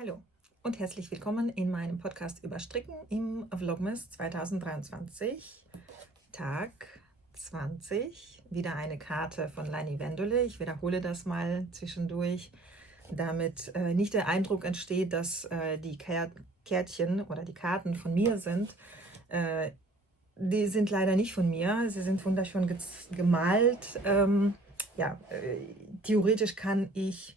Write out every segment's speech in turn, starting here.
Hallo und herzlich willkommen in meinem Podcast über Stricken im Vlogmas 2023, Tag 20. Wieder eine Karte von Laini Wendole. Ich wiederhole das mal zwischendurch, damit nicht der Eindruck entsteht, dass die Kärtchen oder die Karten von mir sind. Die sind leider nicht von mir. Sie sind wunderschön gemalt. Theoretisch kann ich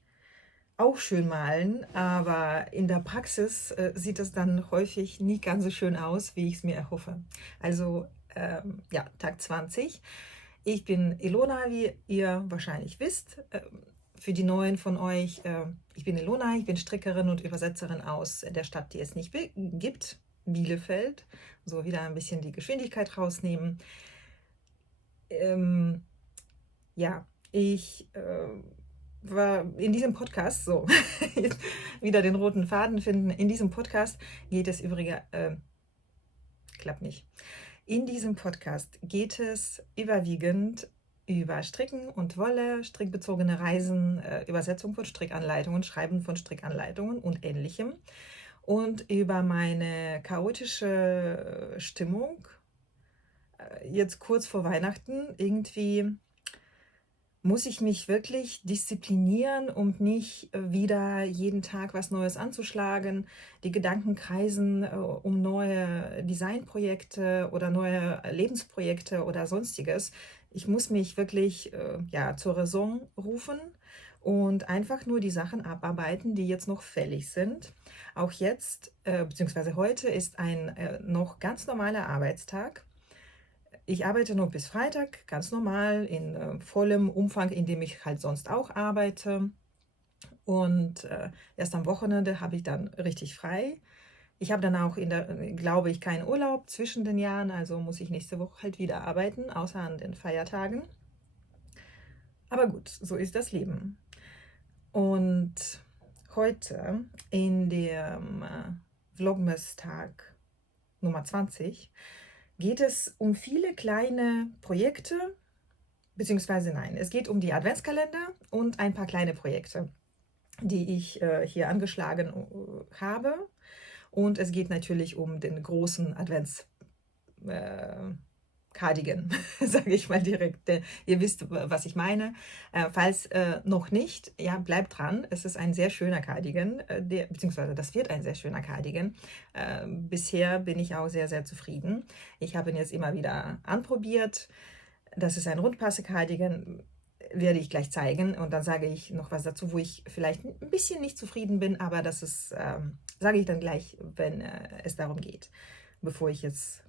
auch schön malen, aber in der Praxis sieht es dann häufig nie ganz so schön aus, wie ich es mir erhoffe. Also Tag 20. Ich bin Ilona, wie ihr wahrscheinlich wisst. Für die Neuen von euch, ich bin Ilona, ich bin Strickerin und Übersetzerin aus der Stadt, die es nicht gibt, Bielefeld. So wieder ein bisschen die Geschwindigkeit rausnehmen. Ähm, ja, ich war in diesem Podcast, so, wieder den roten Faden finden. In diesem Podcast geht es übrigens, klappt nicht. In diesem Podcast geht es überwiegend über Stricken und Wolle, strickbezogene Reisen, Übersetzung von Strickanleitungen, Schreiben von Strickanleitungen und ähnlichem. Und über meine chaotische Stimmung, jetzt kurz vor Weihnachten, irgendwie muss ich mich wirklich disziplinieren, um nicht wieder jeden Tag was Neues anzuschlagen. Die Gedanken kreisen um neue Designprojekte oder neue Lebensprojekte oder sonstiges. Ich muss mich wirklich zur Raison rufen und einfach nur die Sachen abarbeiten, die jetzt noch fällig sind. Auch jetzt, beziehungsweise heute, ist ein noch ganz normaler Arbeitstag. Ich arbeite noch bis Freitag, ganz normal, in vollem Umfang, in dem ich halt sonst auch arbeite. Und erst am Wochenende habe ich dann richtig frei. Ich habe dann auch glaube ich, keinen Urlaub zwischen den Jahren, also muss ich nächste Woche halt wieder arbeiten, außer an den Feiertagen. Aber gut, so ist das Leben. Und heute in dem Vlogmas-Tag Nummer 20 geht es um viele kleine Projekte, beziehungsweise nein, es geht um die Adventskalender und ein paar kleine Projekte, die ich hier angeschlagen habe. Und es geht natürlich um den großen Cardigan, sage ich mal direkt. Ihr wisst, was ich meine. Falls noch nicht, ja, bleibt dran. Es ist ein sehr schöner Cardigan, beziehungsweise das wird ein sehr schöner Cardigan. Bisher bin ich auch sehr, sehr zufrieden. Ich habe ihn jetzt immer wieder anprobiert. Das ist ein Rundpasse-Cardigan, werde ich gleich zeigen. Und dann sage ich noch was dazu, wo ich vielleicht ein bisschen nicht zufrieden bin, aber das ist, sage ich dann gleich, wenn es darum geht, bevor ich jetzt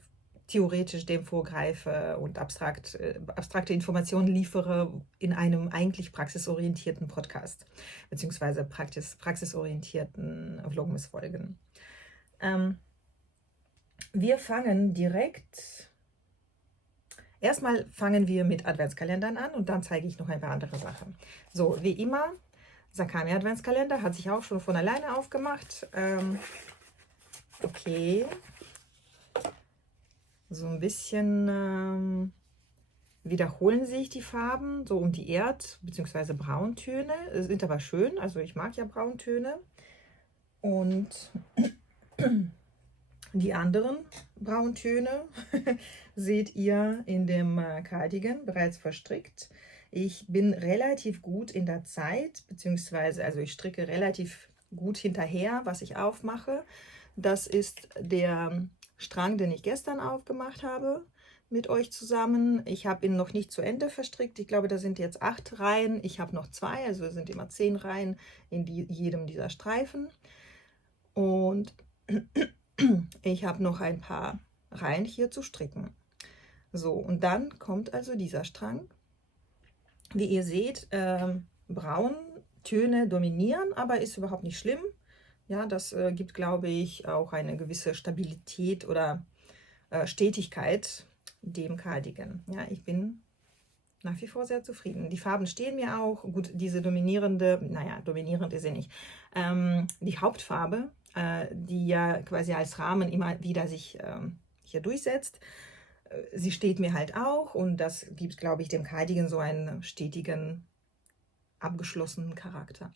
theoretisch dem vorgreife und abstrakte Informationen liefere in einem eigentlich praxisorientierten Podcast, beziehungsweise praxisorientierten Vlogmas-Folgen. Wir fangen direkt, erstmal fangen wir mit Adventskalendern an und dann zeige ich noch ein paar andere Sachen. So, wie immer, Sakami Adventskalender hat sich auch schon von alleine aufgemacht. Okay, so ein bisschen wiederholen sich die Farben, so um die bzw. Brauntöne. Sind aber schön, also ich mag ja Brauntöne. Und die anderen Brauntöne seht ihr in dem Cardigan bereits verstrickt. Ich bin relativ gut in der Zeit, beziehungsweise also ich stricke relativ gut hinterher, was ich aufmache. Das ist der Strang, den ich gestern aufgemacht habe mit euch zusammen. Ich habe ihn noch nicht zu Ende verstrickt. Ich glaube, da sind jetzt 8 Reihen. Ich habe noch 2, also es sind immer 10 Reihen in jedem dieser Streifen. Und ich habe noch ein paar Reihen hier zu stricken. So, und dann kommt also dieser Strang. Wie ihr seht, Brauntöne dominieren, aber ist überhaupt nicht schlimm. Ja, das gibt, glaube ich, auch eine gewisse Stabilität oder Stetigkeit dem Cardigan. Ja, ich bin nach wie vor sehr zufrieden. Die Farben stehen mir auch. Gut, diese dominierend ist sie nicht. Die Hauptfarbe, die ja quasi als Rahmen immer wieder sich hier durchsetzt, sie steht mir halt auch und das gibt, glaube ich, dem Cardigan so einen stetigen abgeschlossenen Charakter.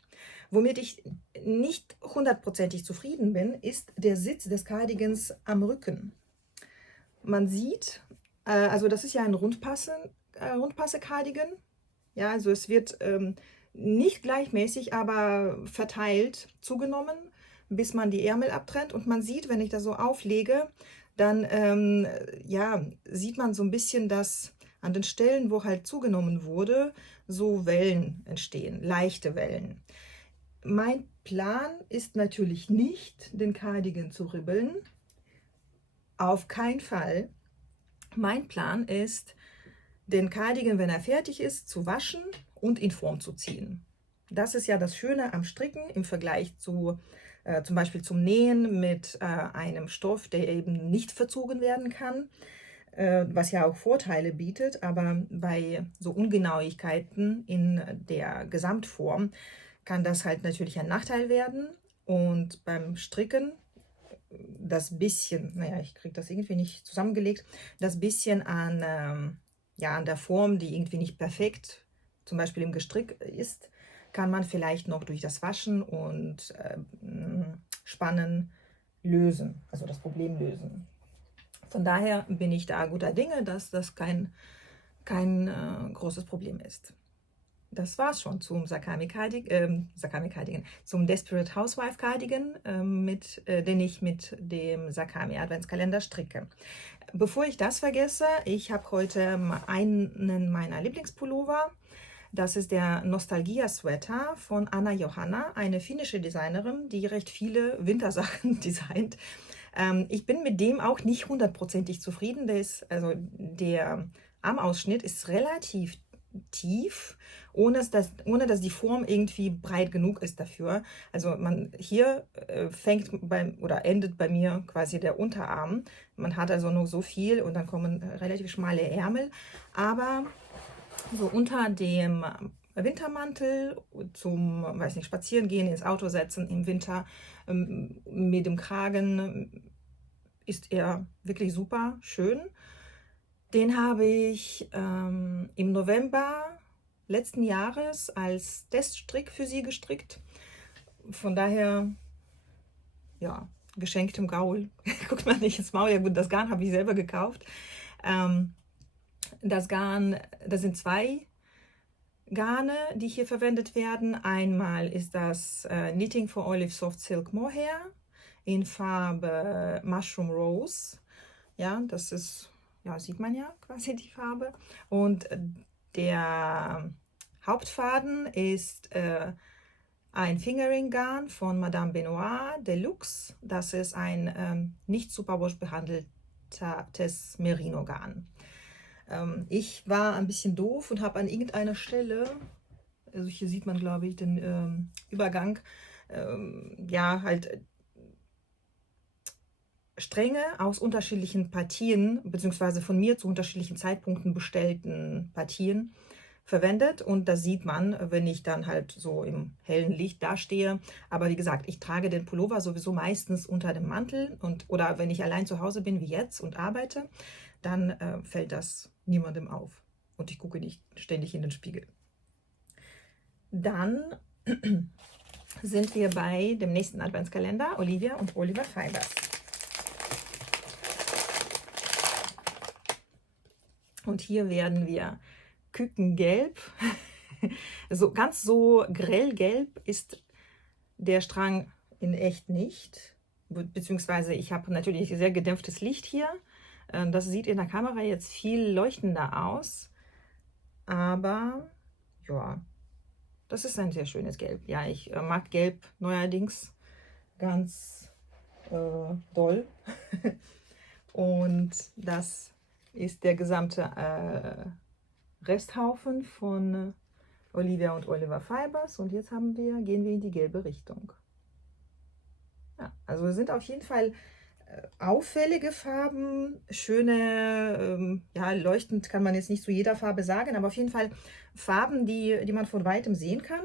Womit ich nicht hundertprozentig zufrieden bin, ist der Sitz des Cardigans am Rücken. Man sieht, also das ist ja ein Rundpasse-Cardigan. Ja, also es wird nicht gleichmäßig, aber verteilt zugenommen, bis man die Ärmel abtrennt. Und man sieht, wenn ich das so auflege, dann ja, sieht man so ein bisschen, dass an den Stellen, wo halt zugenommen wurde, so Wellen entstehen, leichte Wellen. Mein Plan ist natürlich nicht, den Cardigan zu ribbeln. Auf keinen Fall. Mein Plan ist, den Cardigan, wenn er fertig ist, zu waschen und in Form zu ziehen. Das ist ja das Schöne am Stricken im Vergleich zu zum Beispiel zum Nähen mit einem Stoff, der eben nicht verzogen werden kann, was ja auch Vorteile bietet, aber bei so Ungenauigkeiten in der Gesamtform kann das halt natürlich ein Nachteil werden. Und beim Stricken das bisschen, naja, ich kriege das irgendwie nicht zusammengelegt, das bisschen an, ja, an der Form, die irgendwie nicht perfekt, zum Beispiel im Gestrick ist, kann man vielleicht noch durch das Waschen und Spannen lösen, also das Problem lösen. Von daher bin ich da guter Dinge, dass das kein großes Problem ist. Das war's schon zum Sakami Cardigan, zum Desperate Housewife Cardigan, den ich mit dem Sakami Adventskalender stricke. Bevor ich das vergesse, ich habe heute einen meiner Lieblingspullover. Das ist der Nostalgia Sweater von Anna Johanna, eine finnische Designerin, die recht viele Wintersachen designt. Ich bin mit dem auch nicht hundertprozentig zufrieden. Der Armausschnitt ist relativ tief, ohne dass die Form irgendwie breit genug ist dafür. Also hier endet bei mir quasi der Unterarm. Man hat also nur so viel und dann kommen relativ schmale Ärmel. Aber so unter dem Wintermantel zum, weiß nicht, spazieren gehen, ins Auto setzen im Winter mit dem Kragen ist er wirklich super schön. Den habe ich im November letzten Jahres als Teststrick für sie gestrickt. Von daher, ja, geschenktem Gaul. Guckt man nicht ins Maul. Ja gut, das Garn habe ich selber gekauft. Das sind zwei Garne, die hier verwendet werden. Einmal ist das Knitting for Olive Soft Silk Mohair in Farbe Mushroom Rose. Ja, das ist, ja, sieht man ja quasi die Farbe. Und der Hauptfaden ist ein Fingering-Garn von Madame Benoit Deluxe. Das ist ein nicht superwash behandeltes Merino-Garn. Ich war ein bisschen doof und habe an irgendeiner Stelle, also hier sieht man, glaube ich, den Übergang, ja, halt Stränge aus unterschiedlichen Partien, beziehungsweise von mir zu unterschiedlichen Zeitpunkten bestellten Partien verwendet. Und das sieht man, wenn ich dann halt so im hellen Licht dastehe. Aber wie gesagt, ich trage den Pullover sowieso meistens unter dem Mantel oder wenn ich allein zu Hause bin, wie jetzt, und arbeite, dann fällt das niemandem auf. Und ich gucke nicht ständig in den Spiegel. Dann sind wir bei dem nächsten Adventskalender, Olivia und Oliver Fibers. Und hier werden wir Kükengelb. Ganz so grellgelb ist der Strang in echt nicht. Beziehungsweise ich habe natürlich sehr gedämpftes Licht hier. Das sieht in der Kamera jetzt viel leuchtender aus. Aber ja, das ist ein sehr schönes Gelb. Ja, ich mag Gelb neuerdings ganz doll. Und das ist der gesamte Resthaufen von Olivia und Oliver Fibers. Und jetzt gehen wir in die gelbe Richtung. Ja, also es sind auf jeden Fall auffällige Farben, schöne, ja, leuchtend kann man jetzt nicht zu jeder Farbe sagen, aber auf jeden Fall Farben, die man von weitem sehen kann,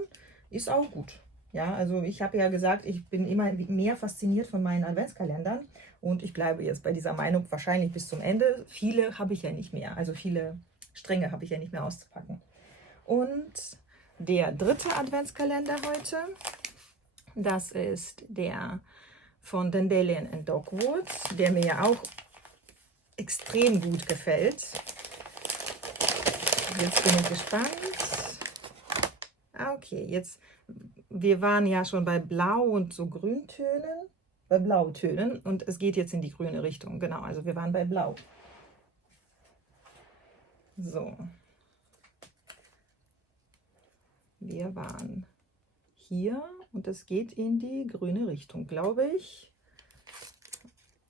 ist auch gut. Ja, also ich habe ja gesagt, ich bin immer mehr fasziniert von meinen Adventskalendern und ich bleibe jetzt bei dieser Meinung wahrscheinlich bis zum Ende. Viele habe ich ja nicht mehr, also viele Stränge habe ich ja nicht mehr auszupacken. Und der dritte Adventskalender heute. Das ist der von Dandelion and Dogwood, der mir ja auch extrem gut gefällt. Jetzt bin ich gespannt. Okay, jetzt, wir waren ja schon bei Blau und so Grüntönen, bei Blautönen und es geht jetzt in die grüne Richtung. Genau, also wir waren bei Blau. So. Wir waren hier und es geht in die grüne Richtung, glaube ich.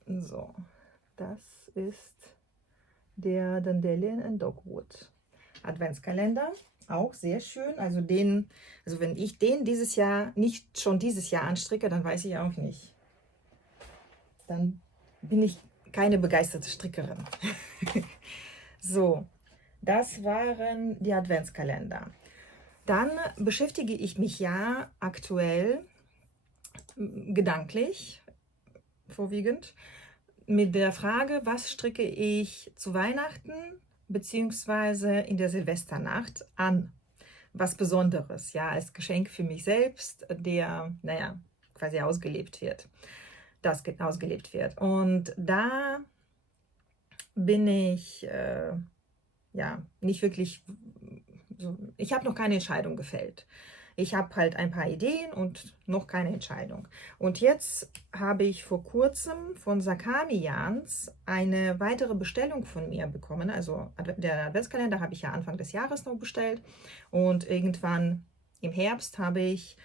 So, das ist der Dandelion and Dogwood Adventskalender. Auch sehr schön. Also wenn ich den dieses Jahr nicht schon dieses Jahr anstricke, dann weiß ich auch nicht. Dann bin ich keine begeisterte Strickerin. So, das waren die Adventskalender. Dann beschäftige ich mich ja aktuell gedanklich, vorwiegend, mit der Frage, was stricke ich zu Weihnachten bzw. in der Silvesternacht an? Was Besonderes, ja, als Geschenk für mich selbst, der, naja, quasi ausgelebt wird. Das ausgelebt wird. Und da bin ich, ja, nicht wirklich, so, ich habe noch keine Entscheidung gefällt. Ich habe halt ein paar Ideen und noch keine Entscheidung. Und jetzt habe ich vor kurzem von Sakami Yarns eine weitere Bestellung von mir bekommen. Also der Adventskalender habe ich ja Anfang des Jahres noch bestellt. Und irgendwann im Herbst habe ich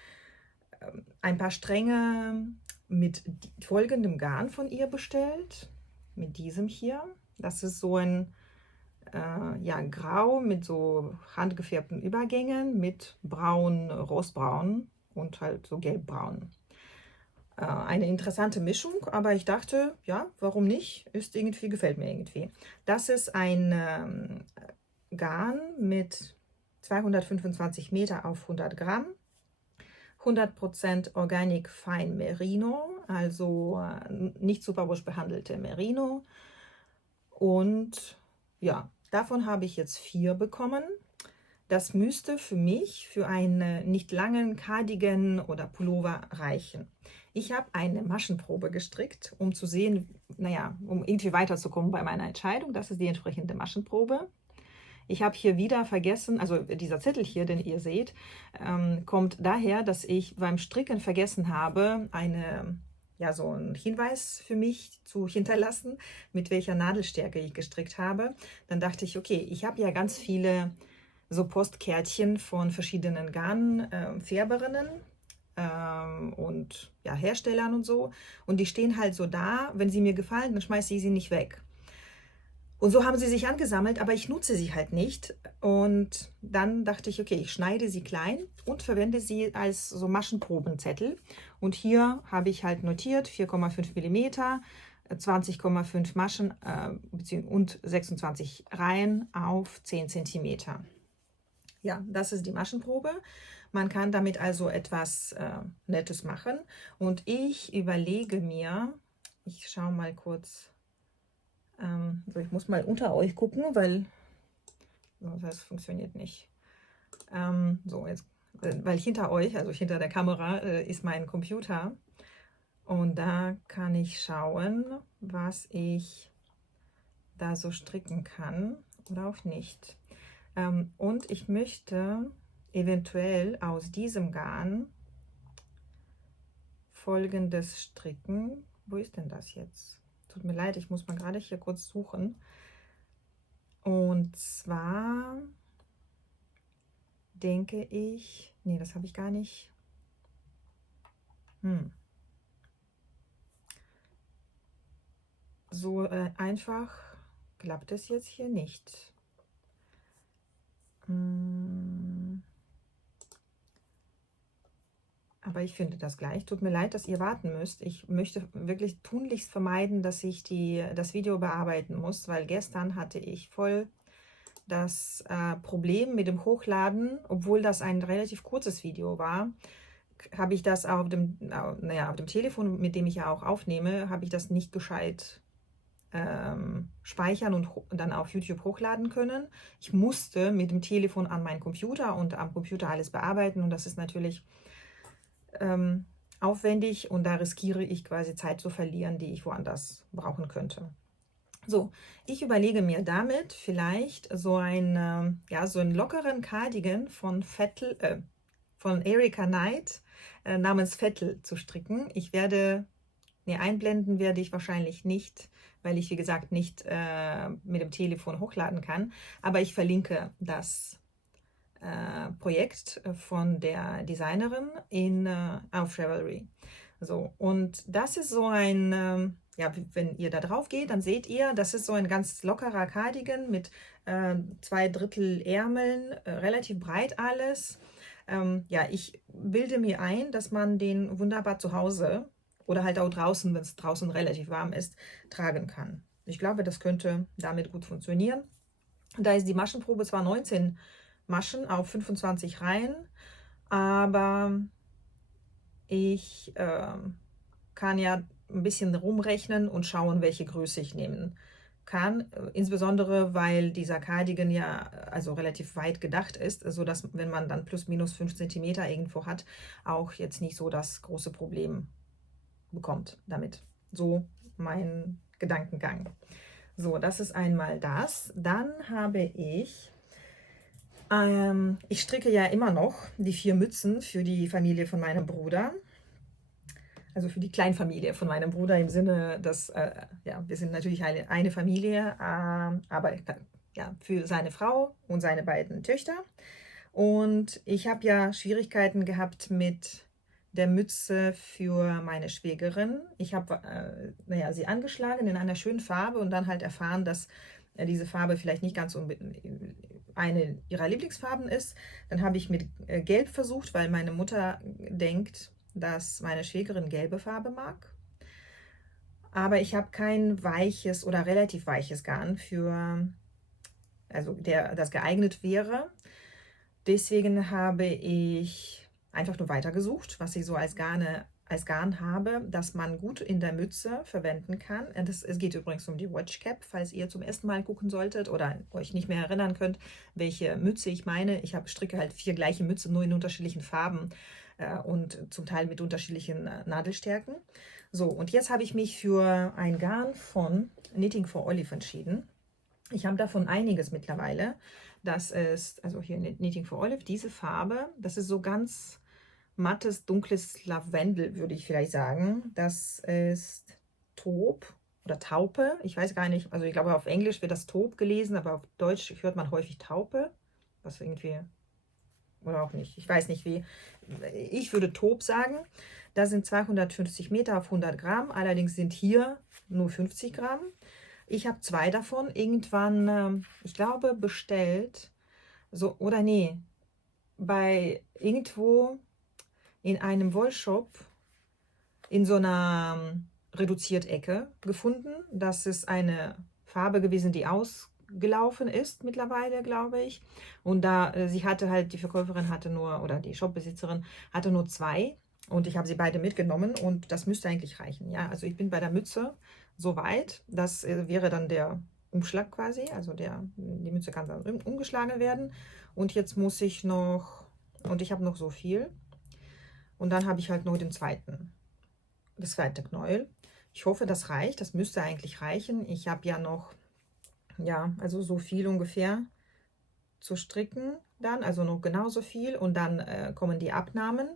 ein paar Stränge mit folgendem Garn von ihr bestellt. Mit diesem hier. Das ist so ein ja, grau mit so handgefärbten Übergängen mit braun, rostbraun und halt so gelbbraun. Eine interessante Mischung, aber ich dachte, ja, warum nicht? Ist irgendwie, gefällt mir irgendwie. Das ist ein Garn mit 225 Meter auf 100 Gramm. 100% Organic Fine Merino, also nicht superwash behandelte Merino. Und ja, davon habe ich jetzt 4 bekommen. Das müsste für mich für einen nicht langen Cardigan oder Pullover reichen. Ich habe eine Maschenprobe gestrickt, um zu sehen, naja, um irgendwie weiterzukommen bei meiner Entscheidung. Das ist die entsprechende Maschenprobe. Ich habe hier wieder vergessen, also dieser Zettel hier, den ihr seht, kommt daher, dass ich beim Stricken vergessen habe, ja, so einen Hinweis für mich zu hinterlassen, mit welcher Nadelstärke ich gestrickt habe. Dann dachte ich, okay, ich habe ja ganz viele so Postkärtchen von verschiedenen Garnfärberinnen und ja, Herstellern und so. Und die stehen halt so da, wenn sie mir gefallen, dann schmeiße ich sie nicht weg. Und so haben sie sich angesammelt, aber ich nutze sie halt nicht. Und dann dachte ich, okay, ich schneide sie klein und verwende sie als so Maschenprobenzettel. Und hier habe ich halt notiert 4,5 mm, 20,5 Maschen und 26 Reihen auf 10 cm. Ja, das ist die Maschenprobe. Man kann damit also etwas Nettes machen. Und ich überlege mir, ich schaue mal kurz, so, ich muss mal unter euch gucken, weil das funktioniert nicht. So, jetzt, weil hinter euch, also hinter der Kamera, ist mein Computer. Und da kann ich schauen, was ich da so stricken kann oder auch nicht. Und ich möchte eventuell aus diesem Garn Folgendes stricken. Wo ist denn das jetzt? Tut mir leid, ich muss mal gerade hier kurz suchen. Und zwar denke ich, nee, das habe ich gar nicht. So einfach klappt es jetzt hier nicht. Aber ich finde das gleich. Tut mir leid, dass ihr warten müsst. Ich möchte wirklich tunlichst vermeiden, dass ich das Video bearbeiten muss, weil gestern hatte ich voll das Problem mit dem Hochladen, obwohl das ein relativ kurzes Video war, habe ich das auf dem, naja, auf dem Telefon, mit dem ich ja auch aufnehme, habe ich das nicht gescheit speichern und dann auf YouTube hochladen können. Ich musste mit dem Telefon an meinen Computer und am Computer alles bearbeiten und das ist natürlich aufwendig und da riskiere ich quasi Zeit zu verlieren, die ich woanders brauchen könnte. So, ich überlege mir damit vielleicht so einen lockeren Cardigan von von Erika Knight namens Vettel zu stricken. Einblenden werde ich wahrscheinlich nicht, weil ich, wie gesagt, nicht mit dem Telefon hochladen kann. Aber ich verlinke das Projekt von der Designerin auf Ravelry. So, und das ist so ein, wenn ihr da drauf geht, dann seht ihr, das ist so ein ganz lockerer Cardigan mit 2/3 Ärmeln, relativ breit alles. Ich bilde mir ein, dass man den wunderbar zu Hause oder halt auch draußen, wenn es draußen relativ warm ist, tragen kann. Ich glaube, das könnte damit gut funktionieren. Da ist die Maschenprobe zwar 19 Maschen auf 25 Reihen, aber ich kann ja ein bisschen rumrechnen und schauen, welche Größe ich nehmen kann. Insbesondere, weil dieser Cardigan ja also relativ weit gedacht ist, sodass, wenn man dann plus minus 5 cm irgendwo hat, auch jetzt nicht so das große Problem bekommt damit. So mein Gedankengang. So, das ist einmal das. Dann habe ich stricke ja immer noch die 4 Mützen für die Familie von meinem Bruder. Also für die Kleinfamilie von meinem Bruder im Sinne, dass, wir sind natürlich eine Familie, aber für seine Frau und seine beiden Töchter. Und ich habe ja Schwierigkeiten gehabt mit der Mütze für meine Schwägerin. Ich habe sie angeschlagen in einer schönen Farbe und dann halt erfahren, dass diese Farbe vielleicht nicht ganz eine ihrer Lieblingsfarben ist. Dann habe ich mit Gelb versucht, weil meine Mutter denkt, dass meine Schwägerin gelbe Farbe mag. Aber ich habe kein weiches oder relativ weiches Garn das geeignet wäre. Deswegen habe ich einfach nur weitergesucht, was ich so als Garn habe, das man gut in der Mütze verwenden kann. Es geht übrigens um die Watch Cap, falls ihr zum ersten Mal gucken solltet oder euch nicht mehr erinnern könnt, welche Mütze ich meine. Ich stricke halt 4 gleiche Mützen, nur in unterschiedlichen Farben und zum Teil mit unterschiedlichen Nadelstärken. So, und jetzt habe ich mich für ein Garn von Knitting for Olive entschieden. Ich habe davon einiges mittlerweile. Das ist, also hier Knitting for Olive, diese Farbe, das ist so ganz mattes, dunkles Lavendel, würde ich vielleicht sagen. Das ist Taub oder Taupe. Ich weiß gar nicht, also ich glaube, auf Englisch wird das Taub gelesen, aber auf Deutsch hört man häufig Taupe. Was irgendwie, oder auch nicht. Ich weiß nicht wie. Ich würde Taub sagen. Da sind 250 Meter auf 100 Gramm. Allerdings sind hier nur 50 Gramm. Ich habe 2 davon irgendwann, ich glaube, bestellt. So, oder nee, bei irgendwo in einem Wollshop in so einer Reduziert-Ecke gefunden. Das ist eine Farbe gewesen, die ausgelaufen ist mittlerweile, glaube ich. Und die Verkäuferin hatte nur, oder die Shopbesitzerin hatte nur 2. Und ich habe sie beide mitgenommen und das müsste eigentlich reichen. Ja, also ich bin bei der Mütze soweit. Das wäre dann der Umschlag quasi. Also die Mütze kann dann umgeschlagen werden. Und jetzt muss ich noch, und ich habe noch so viel. Und dann habe ich halt nur das zweite Knäuel. Ich hoffe, das reicht. Das müsste eigentlich reichen. Ich habe ja noch, also so viel ungefähr zu stricken dann. Also noch genauso viel. Und dann kommen die Abnahmen.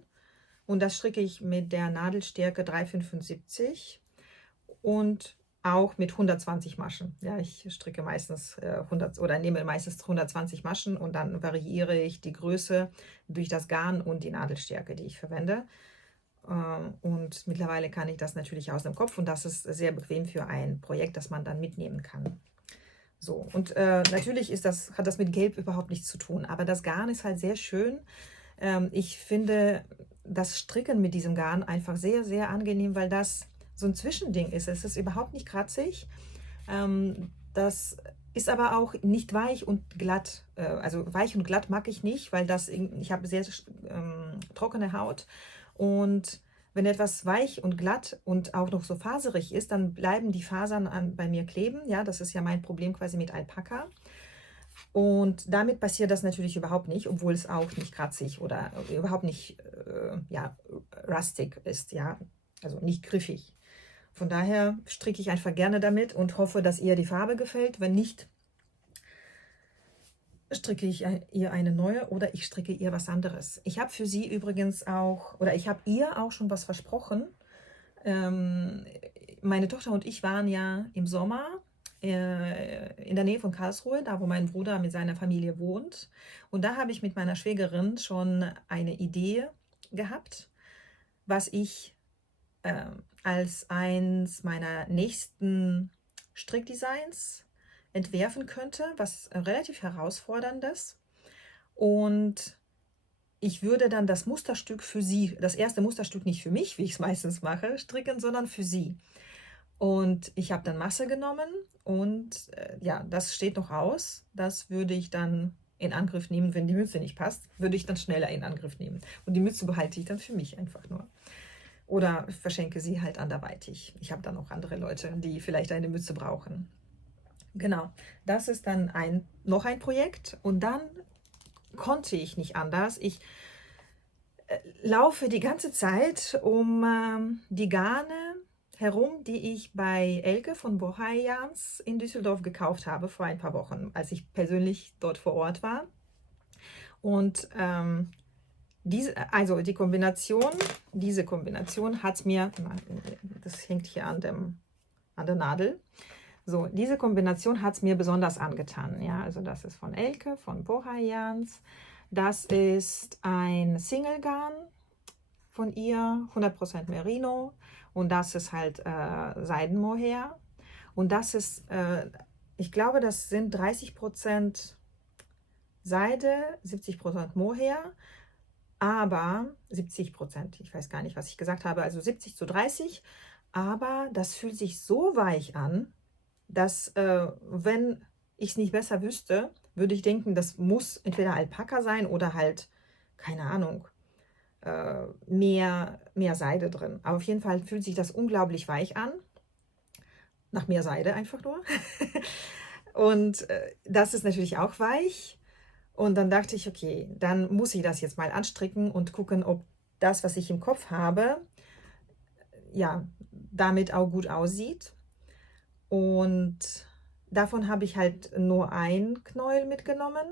Und das stricke ich mit der Nadelstärke 3,75 und auch mit 120 Maschen. Ja, ich stricke meistens 100 oder nehme meistens 120 Maschen und dann variiere ich die Größe durch das Garn und die Nadelstärke, die ich verwende. Und mittlerweile kann ich das natürlich aus dem Kopf und das ist sehr bequem für ein Projekt, das man dann mitnehmen kann. So, und natürlich hat das mit Gelb überhaupt nichts zu tun, aber das Garn ist halt sehr schön. Ich finde das Stricken mit diesem Garn einfach sehr, sehr angenehm, weil das so ein Zwischending ist. Es ist überhaupt nicht kratzig. Das ist aber auch nicht weich und glatt. Also weich und glatt mag ich nicht, weil ich habe sehr trockene Haut und wenn etwas weich und glatt und auch noch so faserig ist, dann bleiben die Fasern bei mir kleben. Ja, das ist ja mein Problem quasi mit Alpaka. Und damit passiert das natürlich überhaupt nicht, obwohl es auch nicht kratzig oder überhaupt nicht ja, rustig ist, ja, also nicht griffig. Von daher stricke ich einfach gerne damit und hoffe, dass ihr die Farbe gefällt. Wenn nicht, stricke ich ihr eine neue oder ich stricke ihr was anderes. Ich habe für sie übrigens auch, oder ich habe ihr auch schon was versprochen. Meine Tochter und ich waren ja im Sommer in der Nähe von Karlsruhe, da wo mein Bruder mit seiner Familie wohnt. Und da habe ich mit meiner Schwägerin schon eine Idee gehabt, was ich als eins meiner nächsten Strickdesigns entwerfen könnte, was relativ herausforderndes. Und ich würde dann das Musterstück für sie, das erste Musterstück nicht für mich, wie ich es meistens mache, stricken, sondern für sie. Und ich habe dann Masse genommen und ja, das steht noch aus. Das würde ich dann in Angriff nehmen, wenn die Mütze nicht passt, würde ich dann schneller in Angriff nehmen. Und die Mütze behalte ich dann für mich einfach nur. Oder verschenke sie halt anderweitig. Ich habe dann auch andere Leute, die vielleicht eine Mütze brauchen. Genau, das ist dann noch ein Projekt. Und dann konnte ich nicht anders. Ich laufe die ganze Zeit um die Garne herum, die ich bei Elke von Bohai Yarns in Düsseldorf gekauft habe vor ein paar Wochen, als ich persönlich dort vor Ort war. Und also diese Kombination hat mir, das hängt hier an der Nadel, so, diese Kombination hat es mir besonders angetan. Ja, also das ist von Elke, von Bohai Yarns. Das ist ein Single Garn von ihr, 100% Merino. Und das ist halt Seidenmohair. Und das ist, ich glaube, das sind 30% Seide, 70% Mohair. Aber 70%, ich weiß gar nicht, was ich gesagt habe, also 70:30. Aber das fühlt sich so weich an, dass, wenn ich es nicht besser wüsste, würde ich denken, das muss entweder Alpaka sein oder halt, keine Ahnung, mehr Seide drin. Aber auf jeden Fall fühlt sich das unglaublich weich an. Nach mehr Seide einfach nur. Und das ist natürlich auch weich. Und dann dachte ich, okay, dann muss ich das jetzt mal anstricken und gucken, ob das, was ich im Kopf habe, ja, damit auch gut aussieht. Und davon habe ich halt nur ein Knäuel mitgenommen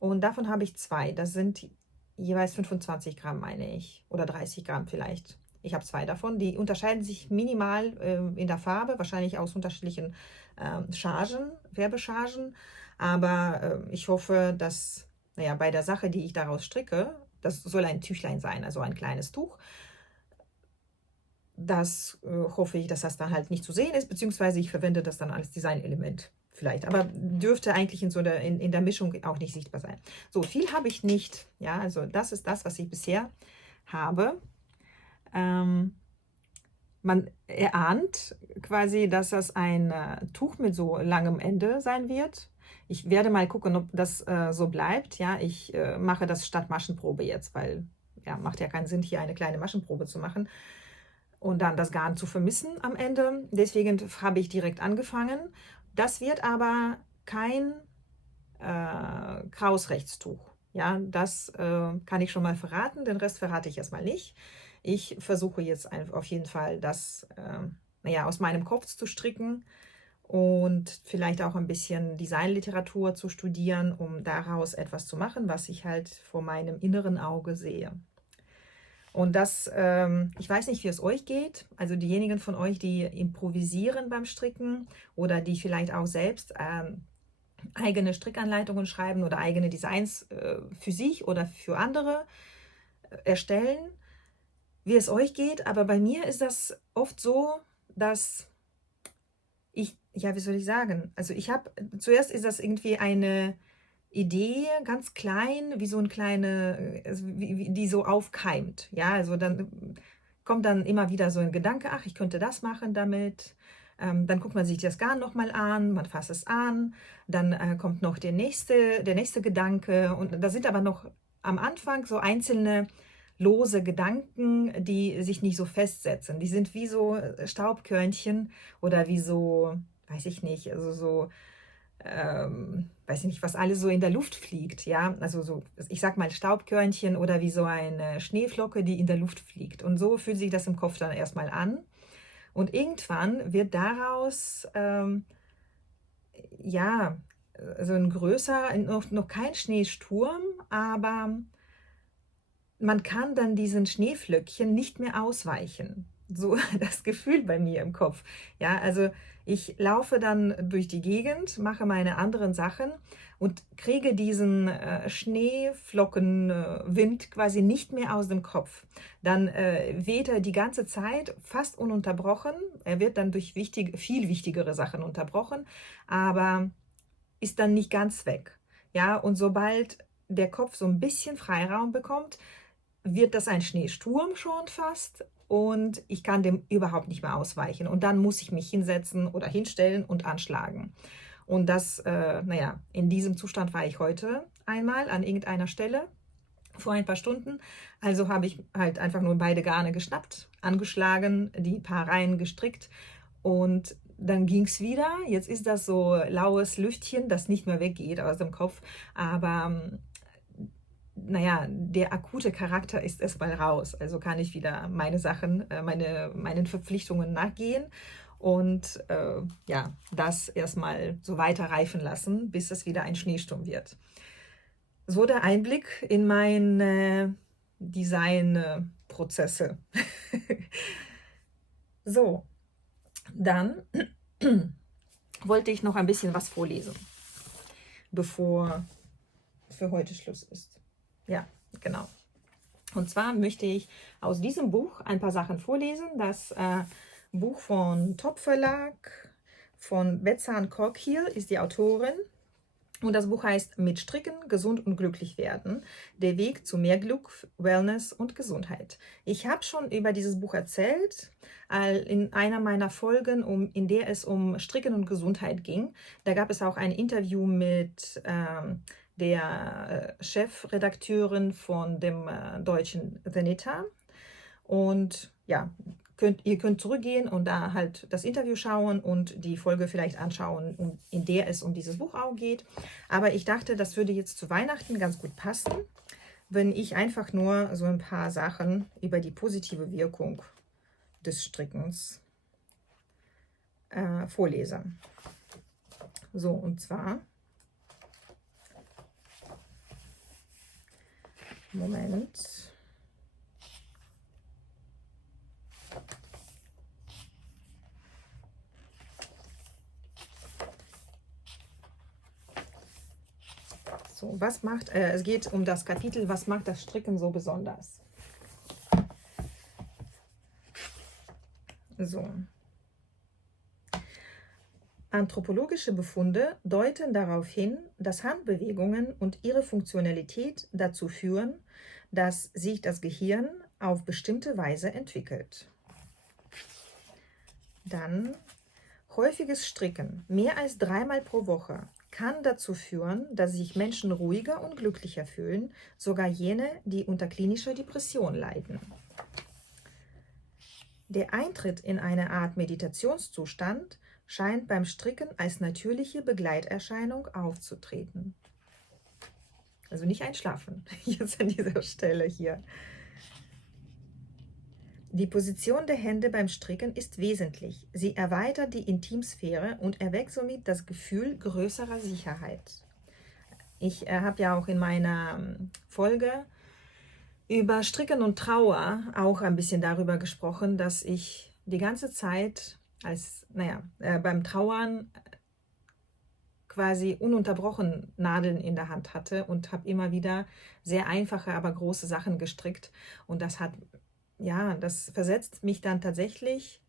und davon habe ich zwei. Das sind jeweils 25 Gramm, meine ich, oder 30 Gramm vielleicht. Ich habe zwei davon. Die unterscheiden sich minimal in der Farbe, wahrscheinlich aus unterschiedlichen Chargen, Werbechargen. Aber ich hoffe, dass, naja, bei der Sache, die ich daraus stricke, das soll ein Tüchlein sein, also ein kleines Tuch. Das hoffe ich, dass das dann halt nicht zu sehen ist, beziehungsweise ich verwende das dann als Designelement vielleicht. Aber dürfte eigentlich in der Mischung auch nicht sichtbar sein. So, viel habe ich nicht. Ja, also das ist das, was ich bisher habe. Man erahnt quasi, dass das ein Tuch mit so langem Ende sein wird. Ich werde mal gucken, ob das so bleibt. Ja, ich mache das statt Maschenprobe jetzt, weil ja, macht ja keinen Sinn, hier eine kleine Maschenprobe zu machen und dann das Garn zu vermissen am Ende. Deswegen habe ich direkt angefangen. Das wird aber kein Krausrechtstuch. Ja, das kann ich schon mal verraten. Den Rest verrate ich erstmal nicht. Ich versuche jetzt auf jeden Fall, das naja, aus meinem Kopf zu stricken und vielleicht auch ein bisschen Designliteratur zu studieren, um daraus etwas zu machen, was ich halt vor meinem inneren Auge sehe. Und das, ich weiß nicht, wie es euch geht, also diejenigen von euch, die improvisieren beim Stricken oder die vielleicht auch selbst eigene Strickanleitungen schreiben oder eigene Designs für sich oder für andere erstellen, wie es euch geht. Aber bei mir ist das oft so, dass ich, ja, wie soll ich sagen, also ich habe, zuerst ist das irgendwie eine Idee, ganz klein, wie so ein kleine, also die so aufkeimt. Ja, also dann kommt dann immer wieder so ein Gedanke, ach, ich könnte das machen damit. Dann guckt man sich das Garn nochmal an, man fasst es an, dann kommt noch der nächste Gedanke. Und da sind aber noch am Anfang so einzelne lose Gedanken, die sich nicht so festsetzen. Die sind wie so Staubkörnchen oder wie so, weiß ich nicht, also so, weiß ich nicht, was alles so in der Luft fliegt, ja, also so, ich sag mal Staubkörnchen oder wie so eine Schneeflocke, die in der Luft fliegt. Und so fühlt sich das im Kopf dann erstmal an. Und irgendwann wird daraus, ja, also ein größer, noch kein Schneesturm, aber man kann dann diesen Schneeflöckchen nicht mehr ausweichen. So das Gefühl bei mir im Kopf. Ja, also ich laufe dann durch die Gegend, mache meine anderen Sachen und kriege diesen Schneeflockenwind quasi nicht mehr aus dem Kopf. Dann weht er die ganze Zeit fast ununterbrochen. Er wird dann durch viel wichtigere Sachen unterbrochen, aber ist dann nicht ganz weg. Ja, und sobald der Kopf so ein bisschen Freiraum bekommt, wird das ein Schneesturm schon fast und ich kann dem überhaupt nicht mehr ausweichen. Und dann muss ich mich hinsetzen oder hinstellen und anschlagen. Und das, naja, in diesem Zustand war ich heute einmal an irgendeiner Stelle vor ein paar Stunden. Also habe ich halt einfach nur beide Garne geschnappt, angeschlagen, die paar Reihen gestrickt und dann ging es wieder. Jetzt ist das so laues Lüftchen, das nicht mehr weggeht aus dem Kopf. Aber naja, der akute Charakter ist erstmal raus. Also kann ich wieder meine Sachen, meinen Verpflichtungen nachgehen und ja, das erstmal so weiter reifen lassen, bis es wieder ein Schneesturm wird. So der Einblick in meine Designprozesse. So, dann wollte ich noch ein bisschen was vorlesen, bevor für heute Schluss ist. Ja, genau. Und zwar möchte ich aus diesem Buch ein paar Sachen vorlesen. Das Buch von Top Verlag, von Betssan Korkhiel ist die Autorin. Und das Buch heißt Mit Stricken, gesund und glücklich werden. Der Weg zu mehr Glück, Wellness und Gesundheit. Ich habe schon über dieses Buch erzählt, in einer meiner Folgen, in der es um Stricken und Gesundheit ging. Da gab es auch ein Interview mit der Chefredakteurin von dem deutschen Zenita. Und ja, ihr könnt zurückgehen und da halt das Interview schauen und die Folge vielleicht anschauen, in der es um dieses Buch auch geht. Aber ich dachte, das würde jetzt zu Weihnachten ganz gut passen, wenn ich einfach nur so ein paar Sachen über die positive Wirkung des Strickens vorlese. So, und zwar, Moment. So, es geht um das Kapitel, was macht das Stricken so besonders? So. Anthropologische Befunde deuten darauf hin, dass Handbewegungen und ihre Funktionalität dazu führen, dass sich das Gehirn auf bestimmte Weise entwickelt. Dann häufiges Stricken, mehr als 3-mal pro Woche, kann dazu führen, dass sich Menschen ruhiger und glücklicher fühlen, sogar jene, die unter klinischer Depression leiden. Der Eintritt in eine Art Meditationszustand scheint beim Stricken als natürliche Begleiterscheinung aufzutreten. Also nicht einschlafen, jetzt an dieser Stelle hier. Die Position der Hände beim Stricken ist wesentlich. Sie erweitert die Intimsphäre und erweckt somit das Gefühl größerer Sicherheit. Ich habe ja auch in meiner Folge über Stricken und Trauer auch ein bisschen darüber gesprochen, dass ich die ganze Zeit beim Trauern quasi ununterbrochen Nadeln in der Hand hatte und habe immer wieder sehr einfache, aber große Sachen gestrickt. Und das versetzt mich dann tatsächlich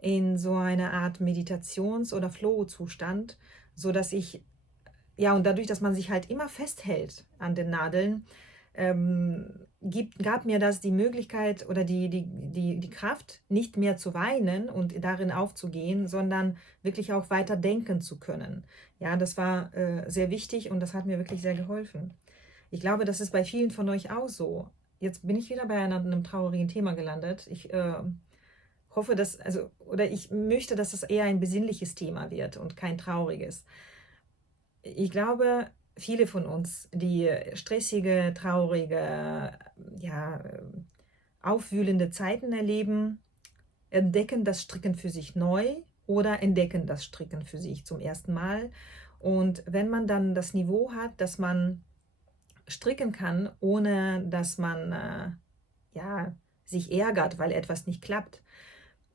in so eine Art Meditations- oder Flow-Zustand, sodass ich, ja, und dadurch, dass man sich halt immer festhält an den Nadeln, gab mir das die Möglichkeit oder die Kraft, nicht mehr zu weinen und darin aufzugehen, sondern wirklich auch weiter denken zu können. Ja, das war sehr wichtig und das hat mir wirklich sehr geholfen. Ich glaube, das ist bei vielen von euch auch so. jetzt bin ich wieder bei einem traurigen Thema gelandet. Ich hoffe, oder ich möchte, dass es eher ein besinnliches Thema wird und kein trauriges. Ich glaube, viele von uns, die stressige, traurige, ja, aufwühlende Zeiten erleben, entdecken das Stricken für sich neu oder entdecken das Stricken für sich zum ersten Mal. Und wenn man dann das Niveau hat, dass man stricken kann, ohne dass man ja, sich ärgert, weil etwas nicht klappt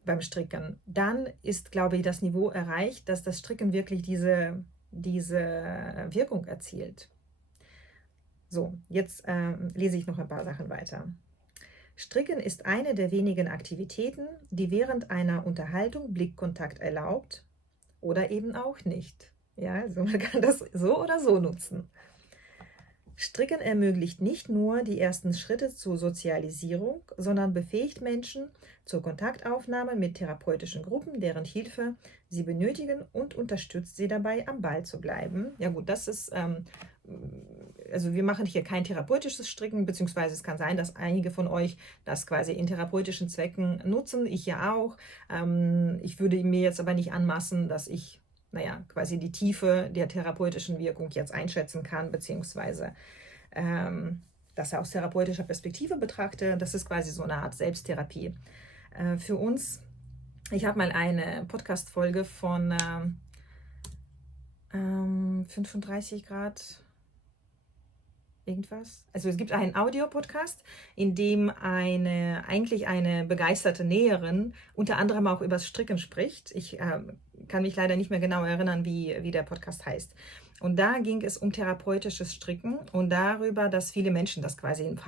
beim Stricken, dann ist, glaube ich, das Niveau erreicht, dass das Stricken wirklich diese Wirkung erzielt. So, jetzt lese ich noch ein paar Sachen weiter. Stricken ist eine der wenigen Aktivitäten, die während einer Unterhaltung Blickkontakt erlaubt oder eben auch nicht. Ja, also man kann das so oder so nutzen. Stricken ermöglicht nicht nur die ersten Schritte zur Sozialisierung, sondern befähigt Menschen zur Kontaktaufnahme mit therapeutischen Gruppen, deren Hilfe sie benötigen, und unterstützt sie dabei, am Ball zu bleiben. Ja gut, das ist, also wir machen hier kein therapeutisches Stricken, beziehungsweise es kann sein, dass einige von euch das quasi in therapeutischen Zwecken nutzen, ich ja auch. Ich würde mir jetzt aber nicht anmaßen, dass ich quasi die Tiefe der therapeutischen Wirkung jetzt einschätzen kann, beziehungsweise das aus therapeutischer Perspektive betrachte. Das ist quasi so eine Art Selbsttherapie. Für uns, ich habe mal eine Podcast-Folge von 35 Grad irgendwas. Also es gibt einen Audiopodcast, in dem eigentlich eine begeisterte Näherin unter anderem auch übers Stricken spricht. Ich kann mich leider nicht mehr genau erinnern, wie der Podcast heißt. Und da ging es um therapeutisches Stricken und darüber, dass viele Menschen das quasi mit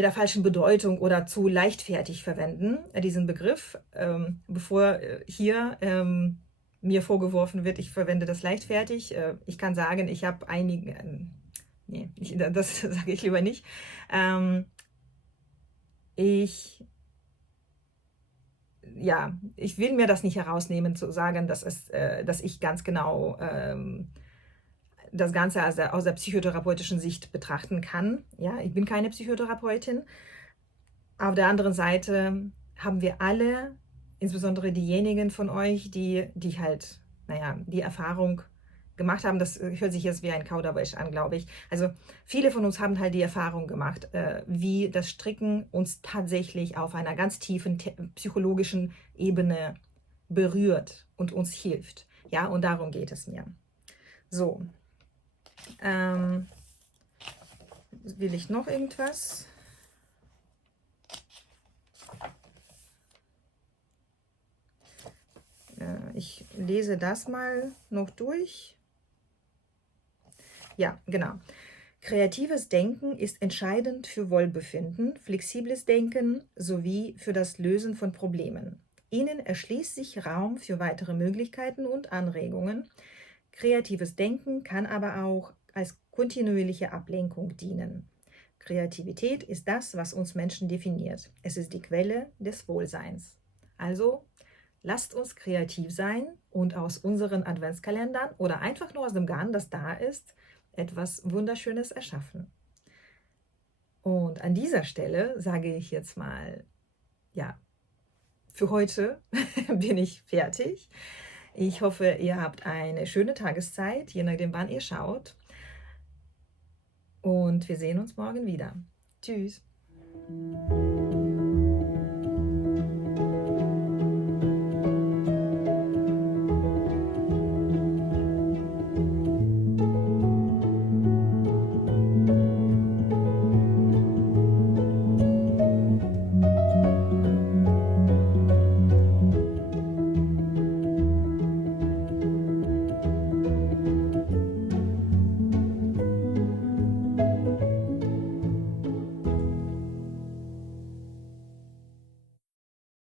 der falschen Bedeutung oder zu leichtfertig verwenden, diesen Begriff, bevor hier mir vorgeworfen wird, ich verwende das leichtfertig. Ich kann sagen, ich habe einige, das sage ich lieber nicht. Ich will mir das nicht herausnehmen, zu sagen, dass ich ganz genau das Ganze aus der psychotherapeutischen Sicht betrachten kann. Ja, ich bin keine Psychotherapeutin. Auf der anderen Seite haben wir alle, insbesondere diejenigen von euch, die halt, die Erfahrung gemacht haben, das hört sich jetzt wie ein Kauderwelsch an, glaube ich. Also viele von uns haben halt die Erfahrung gemacht, wie das Stricken uns tatsächlich auf einer ganz tiefen psychologischen Ebene berührt und uns hilft. Ja, und darum geht es mir. So. Will ich noch irgendwas? Ich lese das mal noch durch. Ja, genau. Kreatives Denken ist entscheidend für Wohlbefinden, flexibles Denken sowie für das Lösen von Problemen. Ihnen erschließt sich Raum für weitere Möglichkeiten und Anregungen. Kreatives Denken kann aber auch als kontinuierliche Ablenkung dienen. Kreativität ist das, was uns Menschen definiert. Es ist die Quelle des Wohlseins. Also lasst uns kreativ sein und aus unseren Adventskalendern oder einfach nur aus dem Garn, das da ist, etwas Wunderschönes erschaffen. Und an dieser Stelle sage ich jetzt mal, ja, für heute bin ich fertig. Ich hoffe, ihr habt eine schöne Tageszeit, je nachdem, wann ihr schaut. Und wir sehen uns morgen wieder. Tschüss.